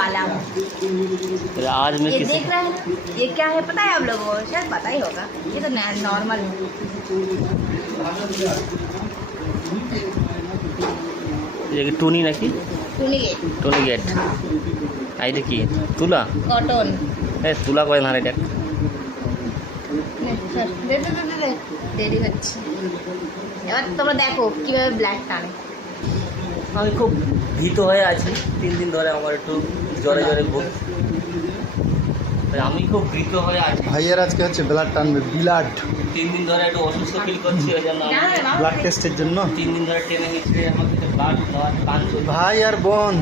आज मैं ये किसी देख रहे हैं ना, ये क्या है पता है आप लोगों को? शायद पता ही होगा। ये तो नॉर्मल है। টুনি নাকি টুনি गेट টুনি গেট এইটা কি তুলা কটন তুলা কয় না এটা দে দেরি হচ্ছে। এবার তোমরা দেখো কিভাবে ব্ল্যাক টানে। আমি খুব ভীত হয়ে আছি 3 দিন ধরে আমার একটু জ্বরে জ্বরে ভুগ আমি খুব ভীত হয়ে আছি ভাইয়ের আজকে হচ্ছে ব্লাড টানবে ব্লাড 3 দিন ধরে একটু অসুস্থ ফিল করছি ওই জন্য ব্লাড টেস্টের জন্য 3 দিন ধরে টেনে নিচ্ছে আমাকে ব্লাড দেওয়ার কাজ চলছে ভাই আর বোন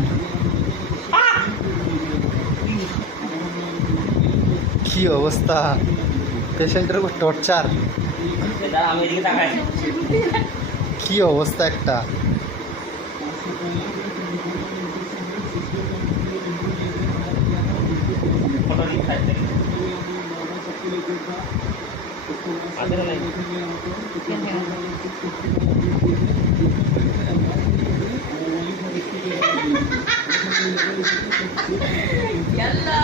কি অবস্থা পেশেন্টের উপর টর্চার আমি এদিকে তাকাই কি অবস্থা একটা ফটো নিয়ে খাইতে আদর নাই ইয়াল্লা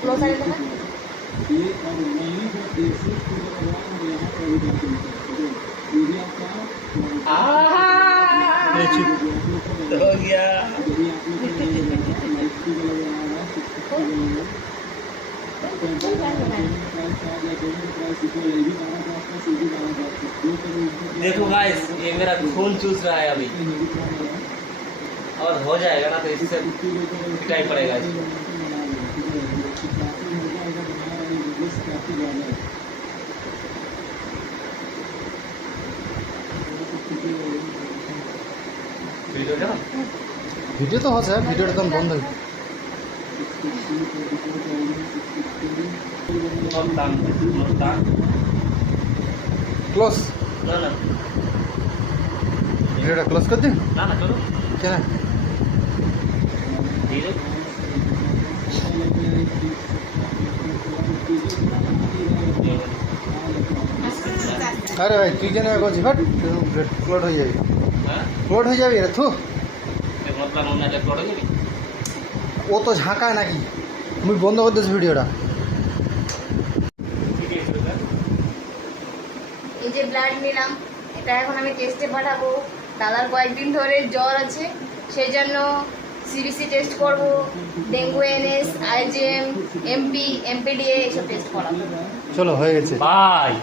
ক্লোজ আইলে না हो गया देखो गाइस ये मेरा खून चूस रहा है अभी और हो जाएगा ना तो इससे पिटाई पड़ेगा इसको ভিডিও তো হচ্ছে ভিডিওটা তো বন্ধ ক্লোজ ना ना ভিডিওটা ক্লোজ করে দিন ना ना चलो কেন धीरे আরে ভাই তুই কেন করছি বাট ক্লোড হয়ে যাবি हाँ ক্লোড হয়ে যাবি রে থু मतलब हमने अलग पड़ो नहीं ও তো ঝাঁকায় নাকি মুই বন্ধ করে দিস ভিডিওটা এই যে ব্লাড নিলাম, এটা এখন আমি টেস্টে পাঠাবো। দাদার কয়েকদিন ধরে জ্বর আছে, সেই জন্য সিবিসি টেস্ট করব, ডেঙ্গু এনএস, আইজিএম, এমপিডিএ এসব টেস্ট করাবো। চলো হয়ে গেছে बाय